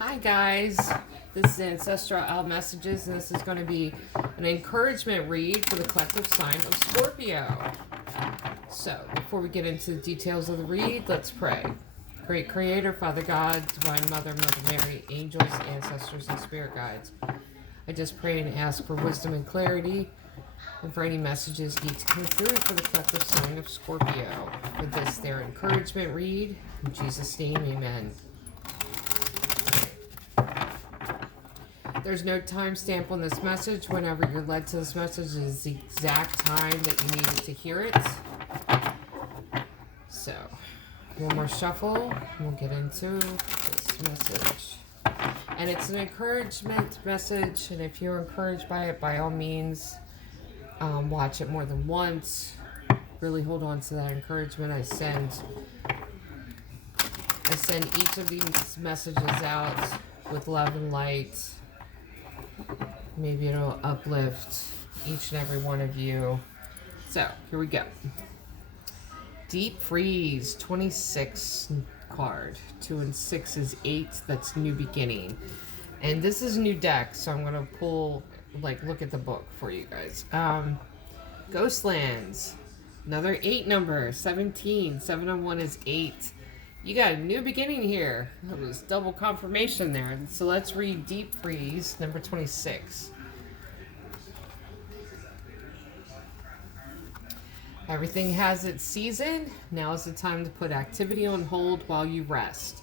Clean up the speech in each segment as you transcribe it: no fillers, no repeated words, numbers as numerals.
Hi guys, this is Ancestral Messages, and this is going to be an encouragement read for the collective sign of Scorpio. So, before we get into the details of the read, let's pray. Great Creator, Father God, Divine Mother, Mother Mary, angels, ancestors, and spirit guides, I just pray and ask for wisdom and clarity, and for any messages need to come through for the collective sign of Scorpio. For this, their encouragement read. In Jesus' name, amen. There's no timestamp on this message. Whenever you're led to this message is the exact time that you needed to hear it. So, one more shuffle. We'll get into this message. And it's an encouragement message. And if you're encouraged by it, by all means, watch it more than once. Really hold on to that encouragement. I send each of these messages out with love and light. Maybe it'll uplift each and every one of you. So, here we go. Deep Freeze, 26 card. 2 and 6 is 8. That's New Beginning. And this is a new deck, so I'm going to pull, look at the book for you guys. Ghostlands. Another 8 number. 17. 7 on 1 is 8. You got a new beginning here. That was double confirmation there. So let's read Deep Freeze, number 26. Everything has its season. Now is the time to put activity on hold while you rest.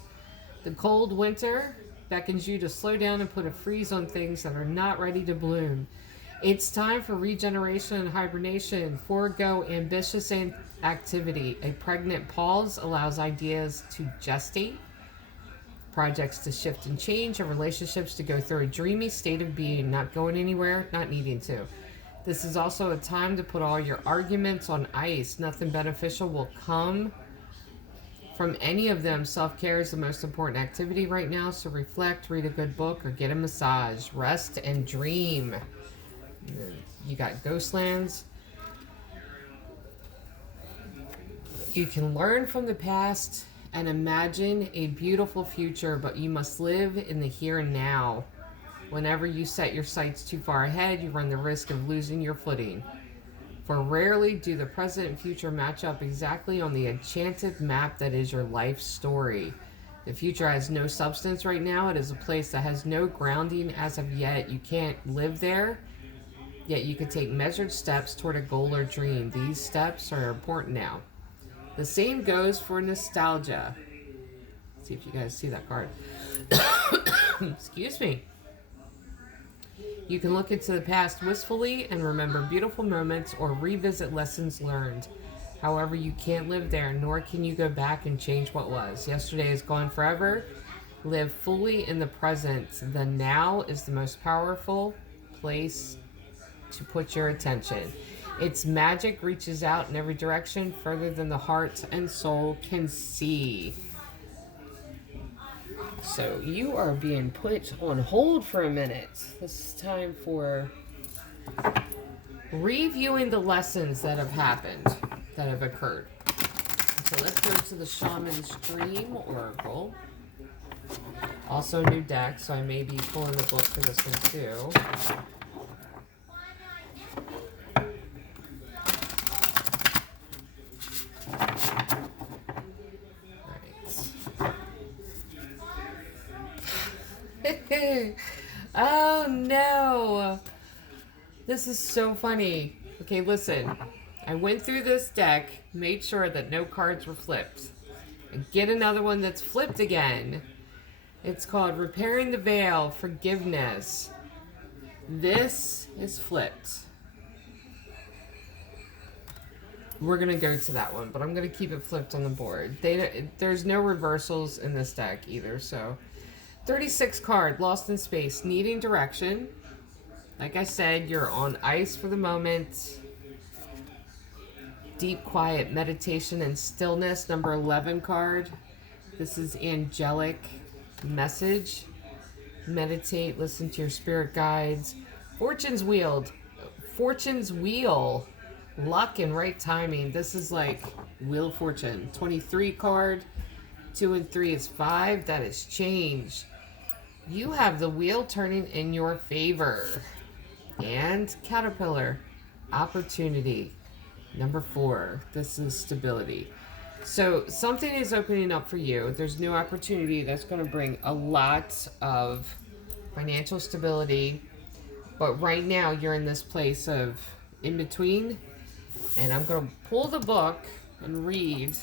The cold winter beckons you to slow down and put a freeze on things that are not ready to bloom. It's time for regeneration and hibernation. Forego ambitious activity. A pregnant pause allows ideas to gestate, projects to shift and change, and relationships to go through a dreamy state of being, not going anywhere, not needing to. This is also a time to put all your arguments on ice. Nothing beneficial will come from any of them. Self-care is the most important activity right now, so reflect, read a good book, or get a massage. Rest and dream. You got Ghostlands. You can learn from the past and imagine a beautiful future, but you must live in the here and now. Whenever you set your sights too far ahead, you run the risk of losing your footing. For rarely do the present and future match up exactly on the enchanted map that is your life story. The future has no substance right now. It is a place that has no grounding as of yet. You can't live there, yet you can take measured steps toward a goal or dream. These steps are important now. The same goes for nostalgia. Let's see if you guys see that card. Excuse me. You can look into the past wistfully and remember beautiful moments or revisit lessons learned. However, you can't live there, nor can you go back and change what was. Yesterday is gone forever. Live fully in the present. The now is the most powerful place to put your attention. Its magic reaches out in every direction, further than the heart and soul can see. So you are being put on hold for a minute. This is time for reviewing the lessons that have happened, that have occurred. So let's go to the Shaman's Dream Oracle. Also a new deck, so I may be pulling the book for this one too. Oh no, this is so funny. Okay, listen, I went through this deck, made sure that no cards were flipped, and get another one that's flipped again. It's called Repairing the Veil, Forgiveness. This is flipped. We're gonna go to that one, but I'm gonna keep it flipped on the board. There's no reversals in this deck either, so 36 card, Lost in Space, needing direction. Like I said, you're on ice for the moment. Deep quiet, meditation, and stillness, number 11 card. This is Angelic Message. Meditate, listen to your spirit guides. Fortune's Wheel. Luck and right timing. This is like Wheel of Fortune. 23 card. 2 and 3 is 5. That has changed. You have the wheel turning in your favor. And caterpillar, opportunity. Number 4, this is stability. So something is opening up for you. There's new opportunity that's going to bring a lot of financial stability. But right now you're in this place of in between. And I'm going to pull the book and read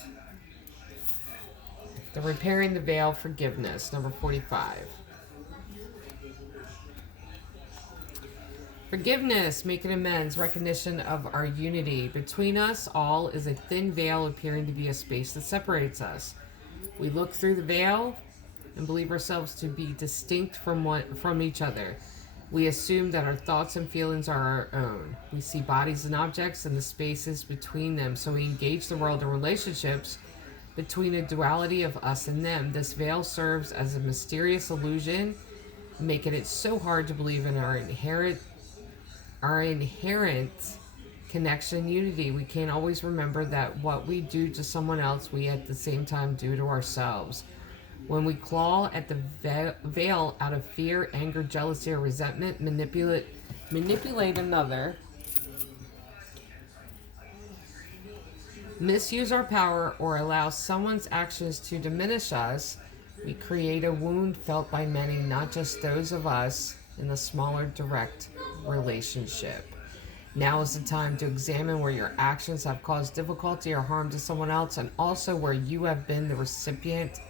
the Repairing the Veil, Forgiveness, number 45. Forgiveness, making amends, recognition of our unity. Between us all is a thin veil appearing to be a space that separates us. We look through the veil and believe ourselves to be distinct from each other. We assume that our thoughts and feelings are our own. We see bodies and objects and the spaces between them, so we engage the world in relationships between a duality of us and them. This veil serves as a mysterious illusion, making it so hard to believe in our inherent connection, unity. We can't always remember that what we do to someone else, we at the same time do to ourselves. When we claw at the veil out of fear, anger, jealousy, or resentment, manipulate another, misuse our power, or allow someone's actions to diminish us, we create a wound felt by many, not just those of us in the smaller direct relationship. Now is the time to examine where your actions have caused difficulty or harm to someone else, and also where you have been the recipient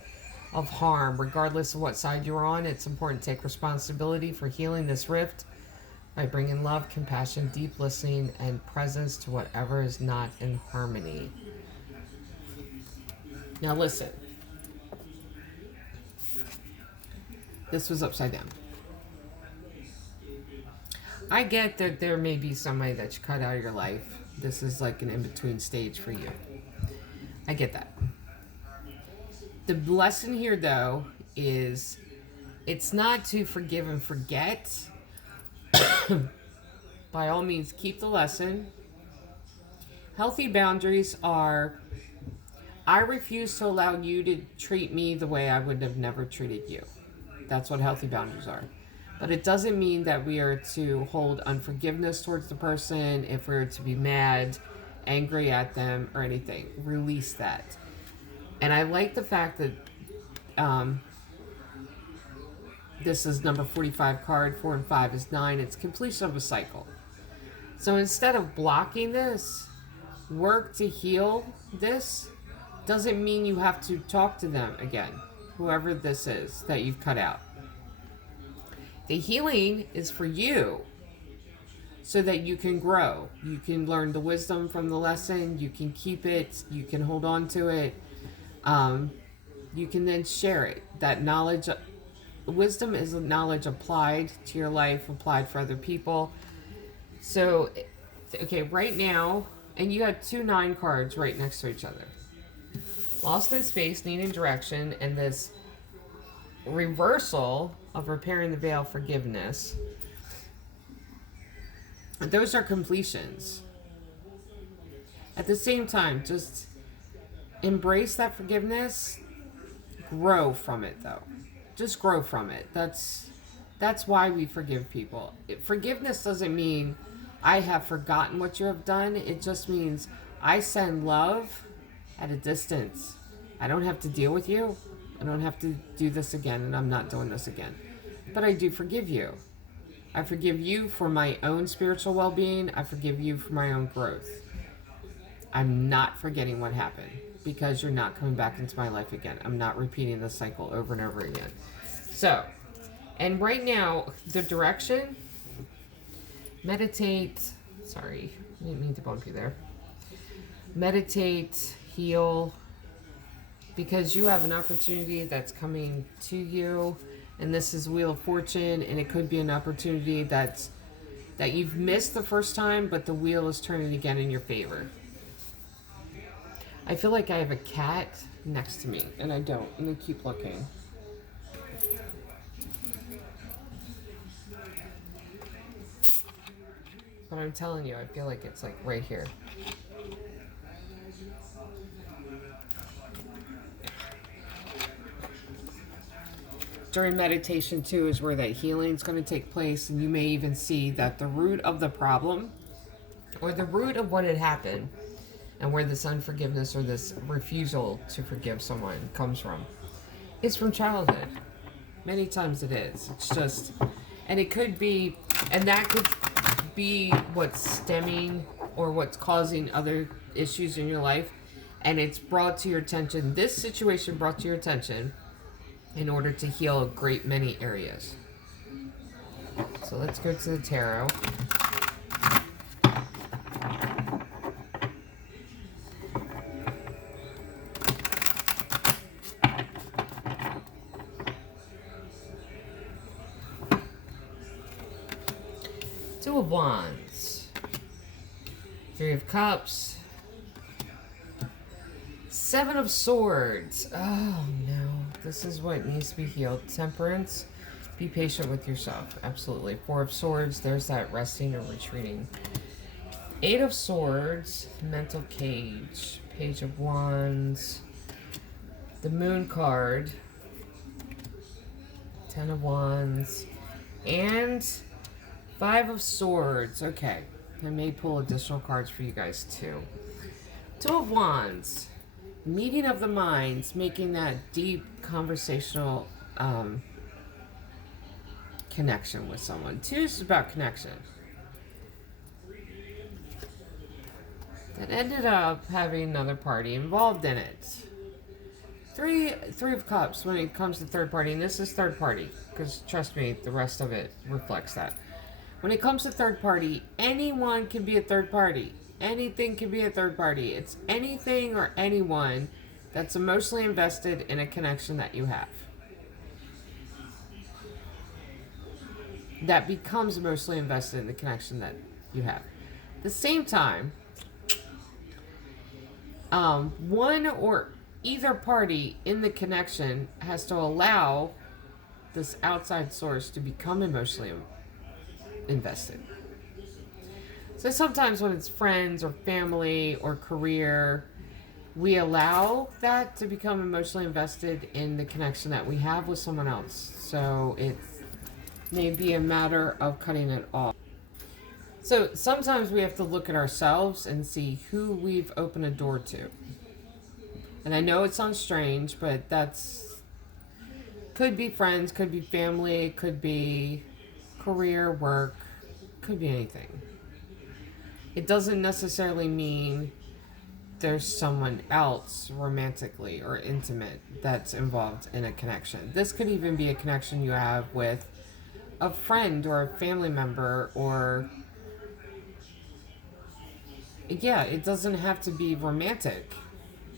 of harm. Regardless of what side you're on, it's important to take responsibility for healing this rift by bringing love, compassion, deep listening, and presence to whatever is not in harmony. Now listen. This was upside down. I get that there may be somebody that you cut out of your life. This is like an in-between stage for you. I get that. The lesson here, though, is it's not to forgive and forget. By all means, keep the lesson. Healthy boundaries are, I refuse to allow you to treat me the way I would have never treated you. That's what healthy boundaries are. But it doesn't mean that we are to hold unforgiveness towards the person, if we're to be mad, angry at them, or anything. Release that. And I like the fact that this is number 45 card, 4 and 5 is 9. It's completion of a cycle. So instead of blocking this, work to heal this. Doesn't mean you have to talk to them again, whoever this is that you've cut out. The healing is for you so that you can grow. You can learn the wisdom from the lesson. You can keep it. You can hold on to it. You can then share it. That knowledge, wisdom is knowledge applied to your life, applied for other people. So, okay, right now, and you had 2 9 cards right next to each other. Lost in space, needing direction, and this reversal of repairing the veil, forgiveness. Those are completions. At the same time, just embrace that forgiveness. Grow from it, though. Just grow from it. That's why we forgive people. Forgiveness doesn't mean I have forgotten what you have done. It just means I send love at a distance. I don't have to deal with you. I don't have to do this again, and I'm not doing this again. But I do forgive you. I forgive you for my own spiritual well-being. I forgive you for my own growth. I'm not forgetting what happened because you're not coming back into my life again. I'm not repeating the cycle over and over again. So, and right now, the direction, meditate. Sorry, I didn't mean to bump you there. Meditate, heal, because you have an opportunity that's coming to you, and this is Wheel of Fortune, and it could be an opportunity that you've missed the first time, but the wheel is turning again in your favor. I feel like I have a cat next to me, and I don't. I'm going to keep looking. But I'm telling you, I feel like it's like right here. during meditation too is where that healing is going to take place, and you may even see that the root of the problem, or the root of what had happened, and where this unforgiveness or this refusal to forgive someone comes from, is from childhood. Many times it is. It's just, and it could be, and that could be what's stemming or what's causing other issues in your life, and it's brought to your attention. This situation brought to your attention in order to heal a great many areas. So let's go to the tarot. Two of Wands, Three of Cups, Seven of Swords. Oh no, this is what needs to be healed. Temperance, be patient with yourself. Absolutely. Four of Swords, there's that resting or retreating. Eight of Swords, mental cage. Page of Wands, the Moon card, Ten of Wands, and Five of Swords. Okay, I may pull additional cards for you guys too. Two of Wands, meeting of the minds, making that deep conversational connection with someone. Two is about connection. That ended up having another party involved in it. Three of Cups when it comes to third party, and this is third party, because trust me, the rest of it reflects that. When it comes to third party, anyone can be a third party. Anything can be a third party. It's anything or anyone that's emotionally invested in a connection that you have. That becomes emotionally invested in the connection that you have. At the same time, one or either party in the connection has to allow this outside source to become emotionally invested. So sometimes when it's friends or family or career, we allow that to become emotionally invested in the connection that we have with someone else. So it may be a matter of cutting it off. So sometimes we have to look at ourselves and see who we've opened a door to. And I know it sounds strange, but that's could be friends, could be family, could be career, work, could be anything. It doesn't necessarily mean there's someone else romantically or intimate that's involved in a connection. This could even be a connection you have with a friend or a family member, or yeah, it doesn't have to be romantic.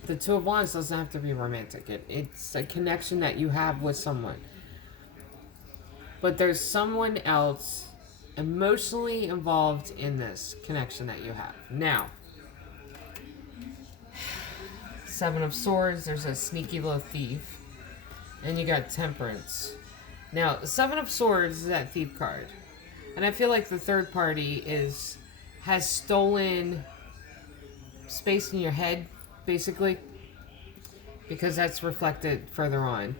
The Two of Wands doesn't have to be romantic. It's a connection that you have with someone. But there's someone else emotionally involved in this connection that you have. Now, Seven of Swords, there's a sneaky little thief. And you got Temperance. Now, Seven of Swords is that thief card. And I feel like the third party has stolen space in your head, basically. Because that's reflected further on.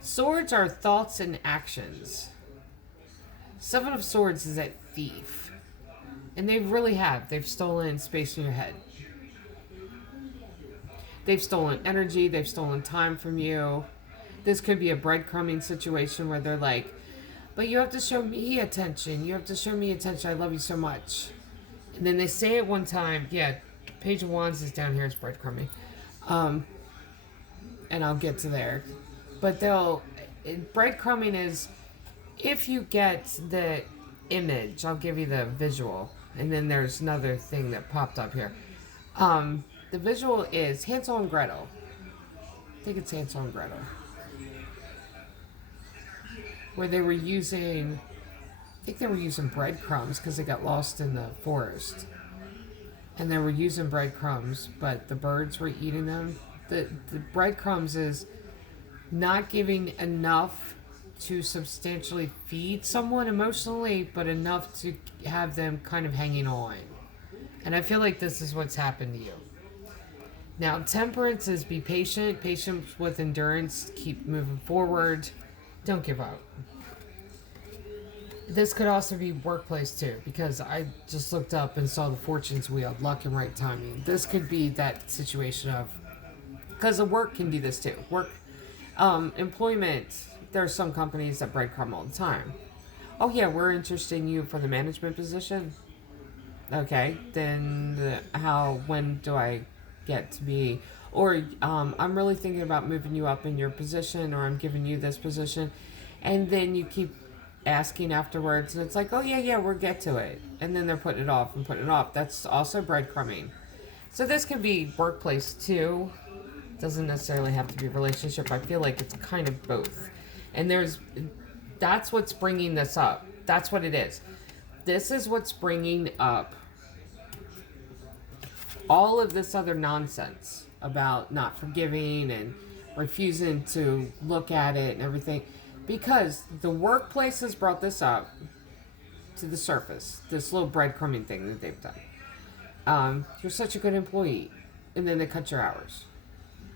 Swords are thoughts and actions. Seven of Swords is that thief. And they really have. They've stolen space in your head. They've stolen energy. They've stolen time from you. This could be a breadcrumbing situation where they're like, but you have to show me attention. You have to show me attention. I love you so much. And then they say it one time. Yeah, Page of Wands is down here. It's breadcrumbing. And I'll get to there. But breadcrumbing is, if you get the image, I'll give you the visual. And then there's another thing that popped up here. The visual is Hansel and Gretel. I think it's Hansel and Gretel. Where they were using, I think they were using breadcrumbs because they got lost in the forest. And they were using breadcrumbs, but the birds were eating them. The breadcrumbs is not giving enough to substantially feed someone emotionally, but enough to have them kind of hanging on. And I feel like this is what's happened to you. Now, Temperance is be patient with endurance, keep moving forward. Don't give up. This could also be workplace too, because I just looked up and saw the fortune's wheel, luck and right timing. This could be that situation of, because the work can do this too. Work, employment, there are some companies that breadcrumb all the time. Oh yeah, we're interested in you for the management position. Okay, then when do I get to be, or I'm really thinking about moving you up in your position, or I'm giving you this position, and then you keep asking afterwards, and it's like, oh yeah, we'll get to it, and then they're putting it off and putting it off. That's also breadcrumbing. So this could be workplace too. Doesn't necessarily have to be relationship. I feel like it's kind of both, and that's what's bringing this up. That's what it is. This is what's bringing up all of this other nonsense about not forgiving and refusing to look at it and everything. Because the workplace has brought this up to the surface, this little breadcrumbing thing that they've done. You're such a good employee, and then they cut your hours,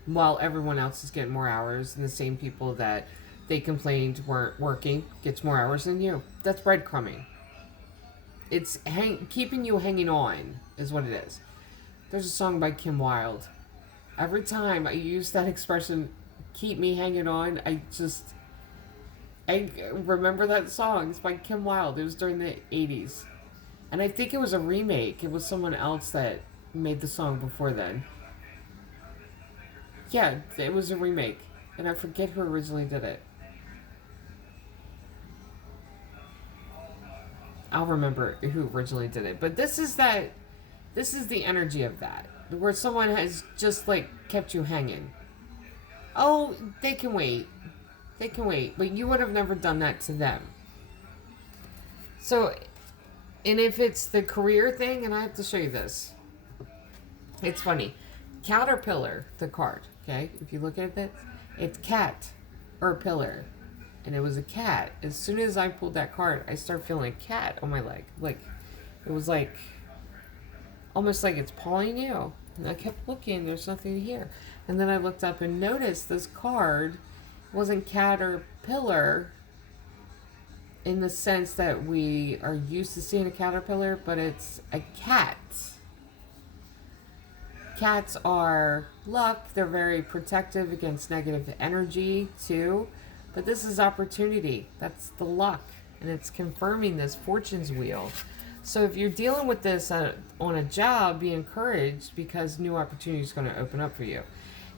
while everyone else is getting more hours, and the same people that they complained weren't working gets more hours than you. That's breadcrumbing. It's keeping you hanging on, is what it is. There's a song by Kim Wilde. Every time I use that expression, keep me hanging on, I remember that song. It's by Kim Wilde. It was during the 80s. And I think it was a remake. It was someone else that made the song before then. Yeah, it was a remake. And I forget who originally did it. I'll remember who originally did it. But this is the energy of that. Where someone has just kept you hanging. Oh, they can wait. They can wait, but you would have never done that to them. So, and if it's the career thing, and I have to show you this. It's funny. Caterpillar, the card, okay? If you look at it, it's cat or pillar. And it was a cat. As soon as I pulled that card, I started feeling a cat on my leg. It was almost like it's pawing you. And I kept looking, there's nothing here. And then I looked up and noticed this card wasn't caterpillar in the sense that we are used to seeing a caterpillar, but it's a cat. Cats are luck. They're very protective against negative energy too. But this is opportunity. That's the luck. And it's confirming this fortune's wheel. So if you're dealing with this on a job, be encouraged, because new opportunity is going to open up for you.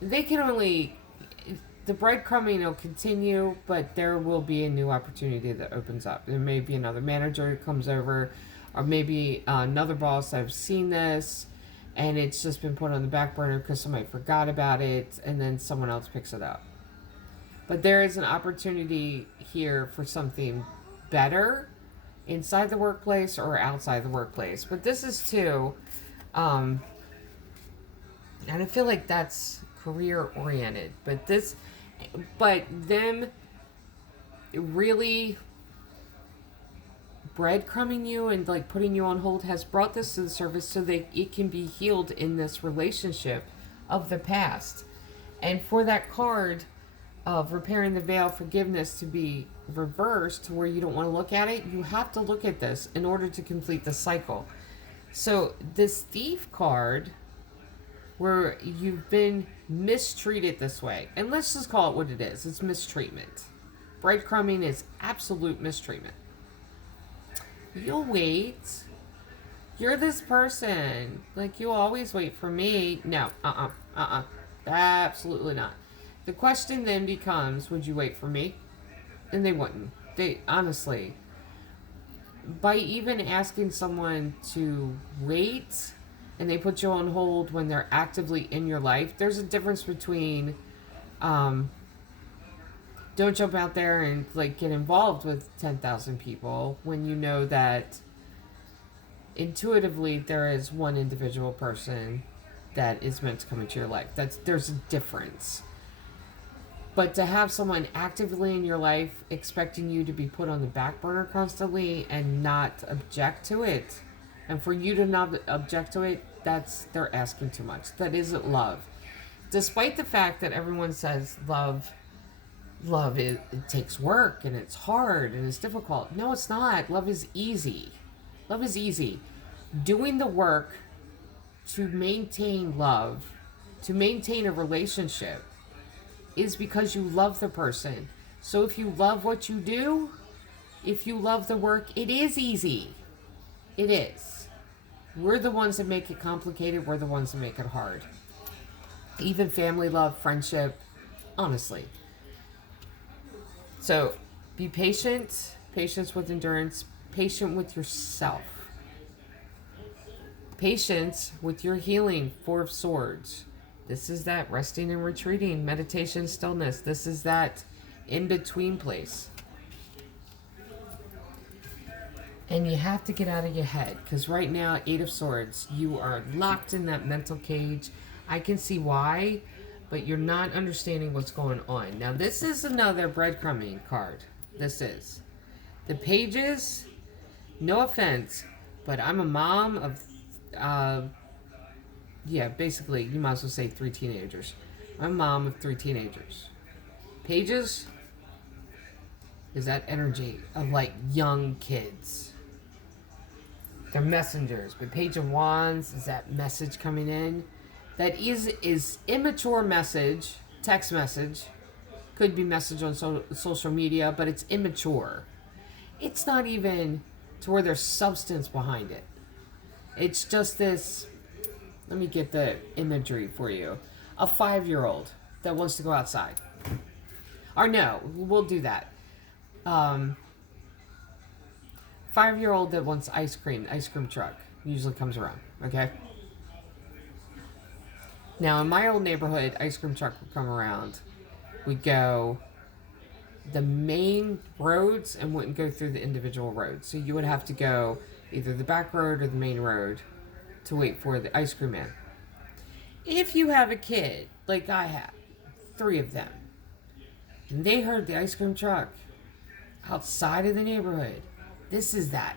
The breadcrumbing will continue, but there will be a new opportunity that opens up. There may be another manager who comes over, or maybe another boss. I've seen this, and it's just been put on the back burner because somebody forgot about it, and then someone else picks it up. But there is an opportunity here for something better inside the workplace or outside the workplace. But this is too, and I feel like that's career oriented. But them really breadcrumbing you and putting you on hold has brought this to the surface so that it can be healed in this relationship of the past. And for that card of repairing the veil, forgiveness, to be reversed to where you don't want to look at it, you have to look at this in order to complete the cycle. So this thief card, where you've been mistreated this way, and let's just call it what it is, it's mistreatment. Breadcrumbing is absolute mistreatment. You'll wait. You're this person. You always wait for me. No, absolutely not. The question then becomes, would you wait for me? And they wouldn't. They, honestly, by even asking someone to wait and they put you on hold when they're actively in your life, there's a difference between don't jump out there and get involved with 10,000 people when you know that intuitively there is one individual person that is meant to come into your life. There's a difference. But to have someone actively in your life expecting you to be put on the back burner constantly and not object to it, and for you to not object to it, they're asking too much. That isn't love. Despite the fact that everyone says love love it takes work and it's hard and it's difficult. No, it's not. Love is easy. Love is easy. Doing the work to maintain love, to maintain a relationship, is because you love the person. So if you love what you do, if you love the work, it is easy. It is. We're the ones that make it complicated. We're the ones that make it hard. Even family love, friendship, honestly. So be patient, patience with endurance, patient with yourself. Patience with your healing, Four of Swords. This is that resting and retreating, meditation, stillness. This is that in-between place. And you have to get out of your head, because right now, Eight of Swords, you are locked in that mental cage. I can see why, but you're not understanding what's going on. Now, this is another breadcrumbing card. This is. The Pages, no offense, but I'm a mom of, basically, you might as well say 3 teenagers. I'm a mom of 3 teenagers. Pages is that energy of, like, young kids. They're messengers, but Page of Wands is that message coming in. That is immature message, text message. Could be message on social media, but it's immature. It's not even to where there's substance behind it. It's just this, let me get the imagery for you. A 5-year-old that wants to go outside. Or no, we'll do that. 5-year-old that wants ice cream truck usually comes around, okay? Now, in my old neighborhood, ice cream truck would come around. We'd go the main roads and wouldn't go through the individual roads. So you would have to go either the back road or the main road to wait for the ice cream man. If you have a kid, like I have, 3 of them, and they heard the ice cream truck outside of the neighborhood, this is that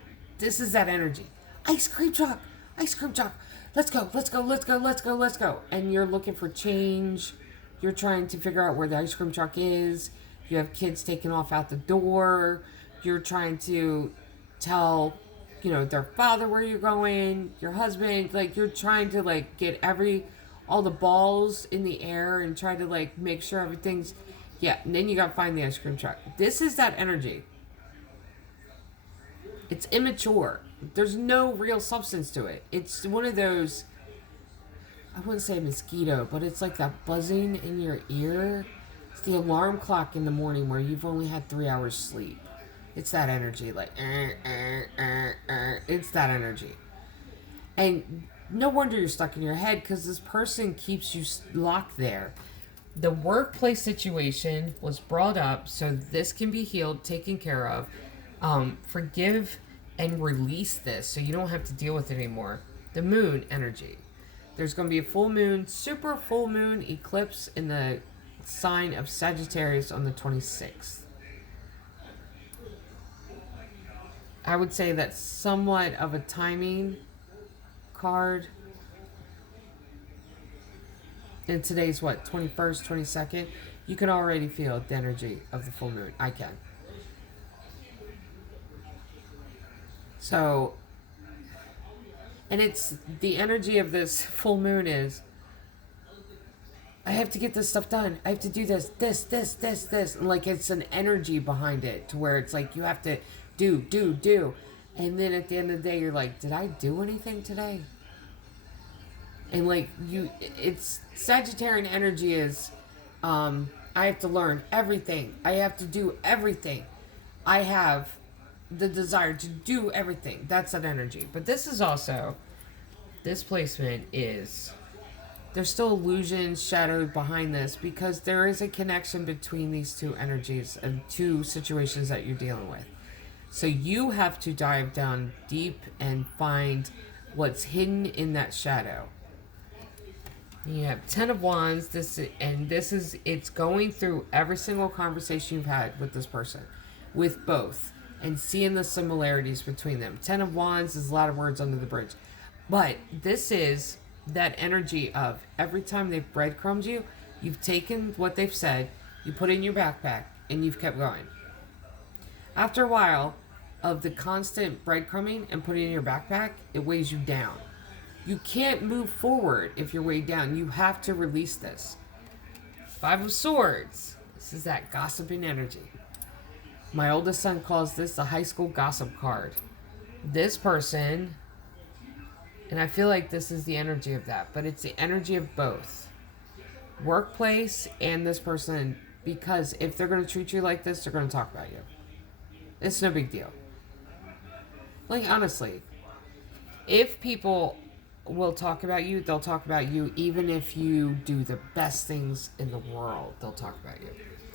energy. Ice cream truck. Let's go. And you're looking for change. You're trying to figure out where the ice cream truck is. You have kids taking off out the door. You're trying to tell, their father where you're going, your husband. Like, you're trying to, like, get all the balls in the air and try to, like, make sure everything's, and then you gotta find the ice cream truck. This is that energy. It's immature. There's no real substance to it. It's one of those, I wouldn't say mosquito, but it's like that buzzing in your ear. It's the alarm clock in the morning where you've only had 3 hours sleep. It's that energy, like, it's that energy. And no wonder you're stuck in your head, because this person keeps you locked there. The workplace situation was brought up so this can be healed, taken care of. Forgive and release this so you don't have to deal with it anymore. The moon energy. There's going to be a full moon, super full moon eclipse in the sign of Sagittarius on the 26th. I would say that's somewhat of a timing card. And today's what, 21st, 22nd? You can already feel the energy of the full moon. I can. So, and it's the energy of this full moon is, I have to get this stuff done. I have to do this. And like, it's an energy behind it to where it's like you have to do. And then at the end of the day, you're like, did I do anything today? And like it's Sagittarian energy is, I have to learn everything. I have to do everything. I have the desire to do everything. That's that energy. But this is also, this placement is, there's still illusions shadowed behind this, because there is a connection between these 2 energies and 2 situations that you're dealing with. So you have to dive down deep and find what's hidden in that shadow. You have 10 of Wands, it's going through every single conversation you've had with this person, with both, and seeing the similarities between them. 10 of Wands is a lot of words under the bridge. But this is that energy of every time they've breadcrumbed you, you've taken what they've said, you put it in your backpack, and you've kept going. After a while of the constant breadcrumbing and putting it in your backpack, it weighs you down. You can't move forward if you're weighed down. You have to release this. 5 of Swords. This is that gossiping energy. My oldest son calls this the high school gossip card. This person, and I feel like this is the energy of that, but it's the energy of both. Workplace and this person, because if they're going to treat you like this, they're going to talk about you. It's no big deal. Like, honestly, if people will talk about you, they'll talk about you even if you do the best things in the world. They'll talk about you.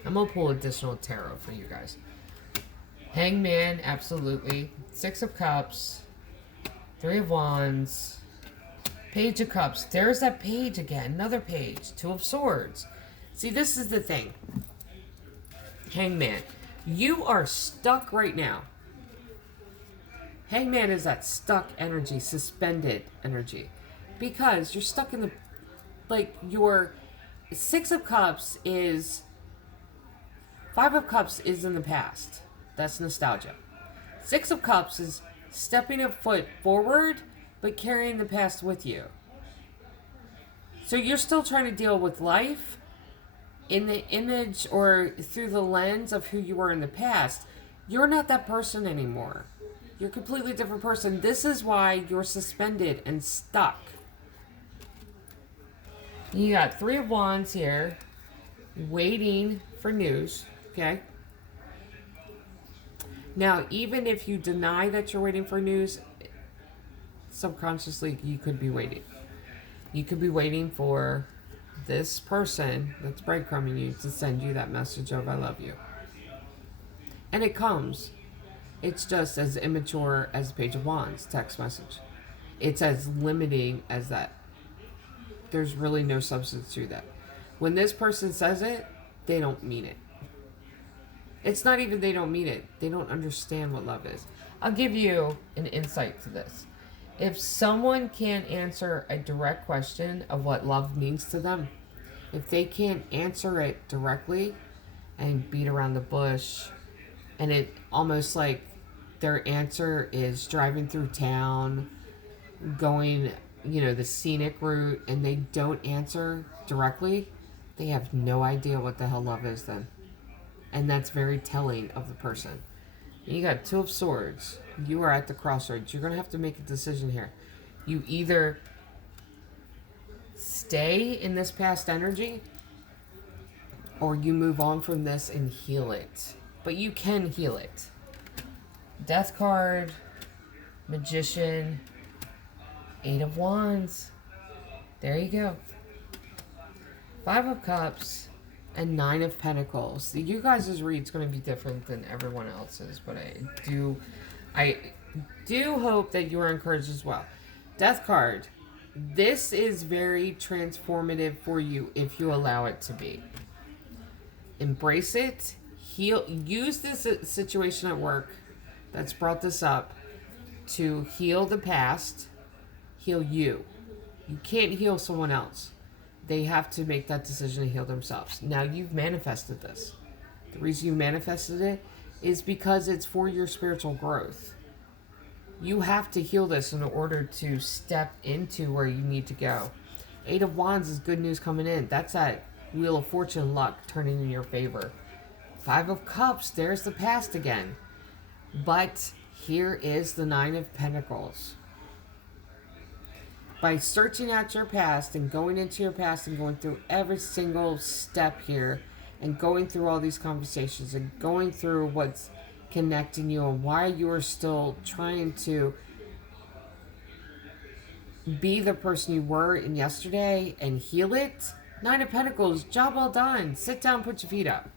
I'm going to pull additional tarot for you guys. Hangman, absolutely. 6 of Cups. 3 of Wands. Page of Cups. There's that page again. Another page. 2 of Swords. See, this is the thing. Hangman. You are stuck right now. Hangman is that stuck energy, suspended energy. Because you're stuck in the... Like, your 6 of Cups is... 5 of Cups is in the past. That's nostalgia. 6 of Cups is stepping a foot forward, but carrying the past with you. So you're still trying to deal with life in the image or through the lens of who you were in the past. You're not that person anymore. You're a completely different person. This is why you're suspended and stuck. You got 3 of Wands here, waiting for news, okay? Now, even if you deny that you're waiting for news, subconsciously you could be waiting. You could be waiting for this person that's breadcrumbing you to send you that message of I love you. And it comes. It's just as immature as the Page of Wands text message. It's as limiting as that. There's really no substance to that. When this person says it, they don't mean it. It's not even they don't mean it. They don't understand what love is. I'll give you an insight to this. If someone can't answer a direct question of what love means to them, if they can't answer it directly and beat around the bush, and it almost like their answer is driving through town, going, the scenic route, and they don't answer directly, they have no idea what the hell love is then. And that's very telling of the person. You got 2 of Swords. You are at the crossroads. You're going to have to make a decision here. You either stay in this past energy, or you move on from this and heal it. But you can heal it. Death card, Magician, 8 of Wands. There you go. 5 of Cups and 9 of Pentacles. You guys' read's going to be different than everyone else's, but I do hope that you are encouraged as well. Death card. This is very transformative for you if you allow it to be. Embrace it. Heal. Use this situation at work that's brought this up to heal the past. Heal you. You can't heal someone else. They have to make that decision to heal themselves. Now, you've manifested this. The reason you manifested it is because it's for your spiritual growth. You have to heal this in order to step into where you need to go. 8 of Wands is good news coming in. That's that Wheel of Fortune luck turning in your favor. 5 of Cups, there's the past again. But here is the 9 of Pentacles. By searching out your past and going into your past and going through every single step here and going through all these conversations and going through what's connecting you and why you are still trying to be the person you were in yesterday and heal it. 9 of Pentacles, job well done. Sit down, put your feet up.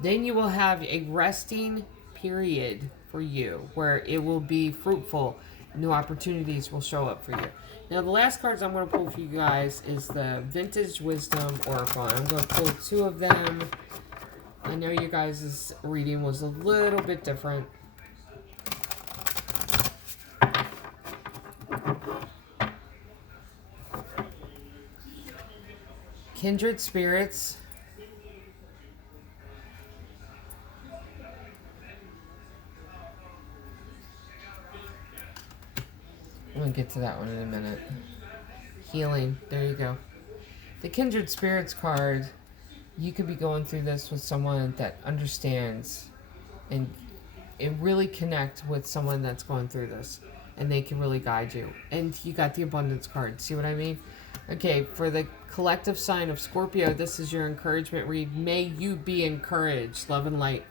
Then you will have a resting period for you where it will be fruitful. New opportunities will show up for you. Now, the last cards I'm going to pull for you guys is the Vintage Wisdom Oracle. I'm going to pull 2 of them. I know you guys' reading was a little bit different. Kindred Spirits. I'm going to get to that one in a minute. Healing. There you go. The Kindred Spirits card. You could be going through this with someone that understands and really connect with someone that's going through this. And they can really guide you. And you got the Abundance card. See what I mean? Okay, for the collective sign of Scorpio, this is your encouragement read. May you be encouraged. Love and light.